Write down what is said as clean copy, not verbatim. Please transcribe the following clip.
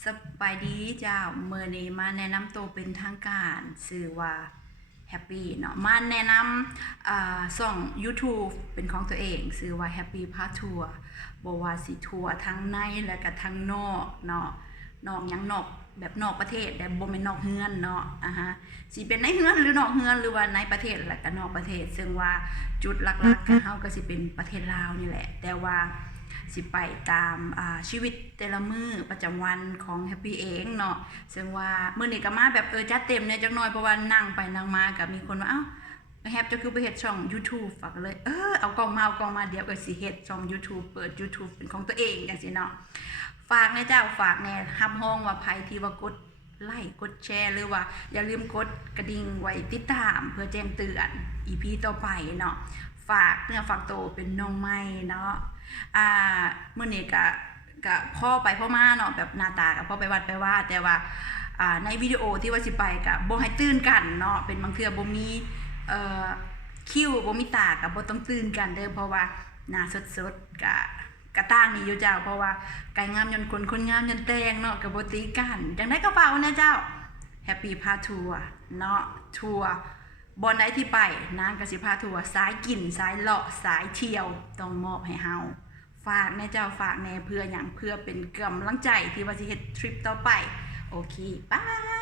สบายดีเจ้าเมื่อนี้มาแนะนำตัวเป็นทางการชื่อว่าแฮปปี้เนาะมาแนะนำช่อง YouTube เป็นของตัวเองชื่อว่า Happy พาทัวร์บ่ว่าสิทัวร์ทั้งในและก็ทั้งนอกเนาะนอกยังนอกแบบนอกประเทศแต่บ่แม่นนอกเฮือนเนาะสิเป็นในเฮือนหรือนอกเฮือนหรือว่าในประเทศและก็นอกประเทศซึ่งว่าจุดหลักๆก็เฮาก็สิเป็นประเทศลาวนี่แหละแต่ว่าสิไปตามชีวิตแต่ละมื้อประจำวันของแฮปปี้เองเนาะซึ่งว่ามื้อนี้ก็มาแบบจัดเต็มเนี่ยจักหน่อยเพราะว่านั่งไปนั่งมาก็มีคนว่าเอ้าแฮปจะคือไปเฮ็ดช่อง YouTube ฝากเลยเอากล้องมาเดี๋ยวก็สิเฮ็ดช่อง YouTube เปิด YouTube เป็นของตัวเองจังซี่เนาะฝากแน่เจ้าฝากแน่รับรองว่าไผที่ว่ากดไลค์กดแชร์หรือว่าอย่าลืมกดกระดิ่งไว้ติดตามเพื่อแจ้งเตือน EP ต่อไปเนาะฝากเนื้อฝากตัวเป็นน้องใหม่เนาะมื้อนี้ก็พ่อไปพ่อมาเนาะแบบหน้าตากับพ่อไปวัดไปว่าแต่ว่าในวิดีโอที่ว่าสิไปก็บ่ให้ตื่นกันเนาะเป็นบางเทื่อบ่มีคิวบ่มีตาก็บ่ต้องตื่นกันเด้อเพราะว่าหน้าสดๆก็ต่างนี่อยู่เจ้าเพราะว่าไก่งามยนคนงามยนแต่งเนาะก็บ่ตีกันจังได๋ก็ฝากไว้นะเจ้าแฮปปี้พาทัวร์เนาะทัวร์บ่อนใดที่ไปนางก็สิพาทัวร์สายกินสายเลาะสายเที่ยวต้องมอบให้เฮาฝากแน่เจ้าฝากแน่เพื่อหยังเพื่อเป็นกำลังใจที่ว่าสิเฮ็ดทริปต่อไปโอเคบาย